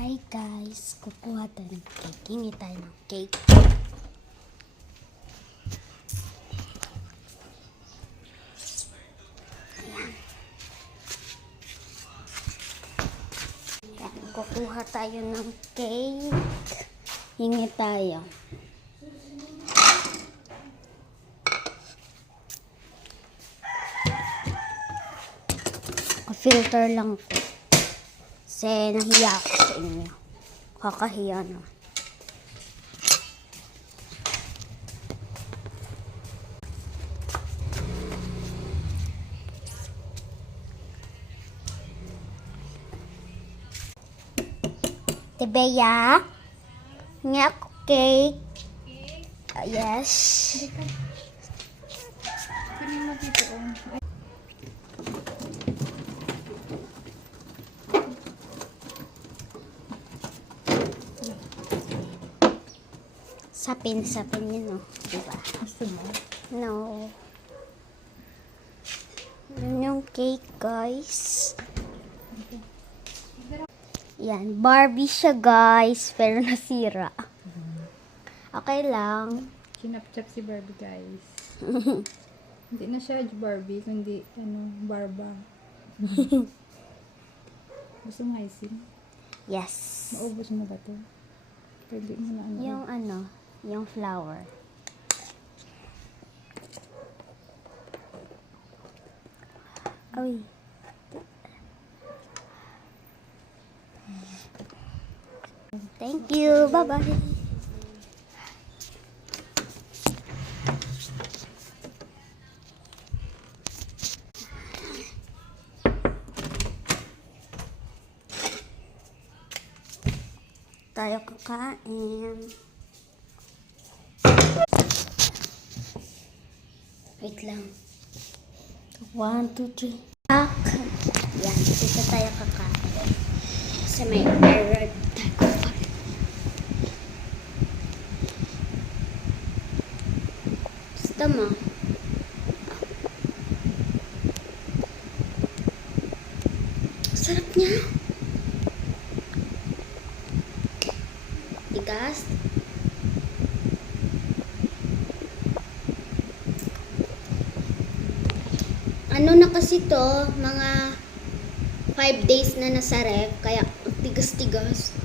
Hi guys, kukuha tayo ng cake. Hingi tayo ng cake. Ayan. Ayan, kukuha tayo ng cake. Hingi tayo. Filter lang ko. Kasi nahiya ako sa inyo. Kakahiya na. Tibeya? Nga ako cake. Yes. Kunin mo dito. Sapin yun, oh. Diba? Gusto mo? No. Yun yung cake, guys. Yan. Barbie siya, guys. Pero nasira. Okay lang. Kinapchap si Barbie, guys. Hindi na siya Barbie, kundi, Barba. Gusto mo icing? Yes. Maubos mo ba ito? Pwede mo na Yung flower. Uy. Thank you. Bye-bye. Tayo kakain. Wait lang. 1, 2, 3. Yan, dito tayo kakain. Kasi may error tayo. Basta mo. Sarap niya. Tigas. Ano na kasi to, mga 5 days na nasa ref, kaya tigas-tigas.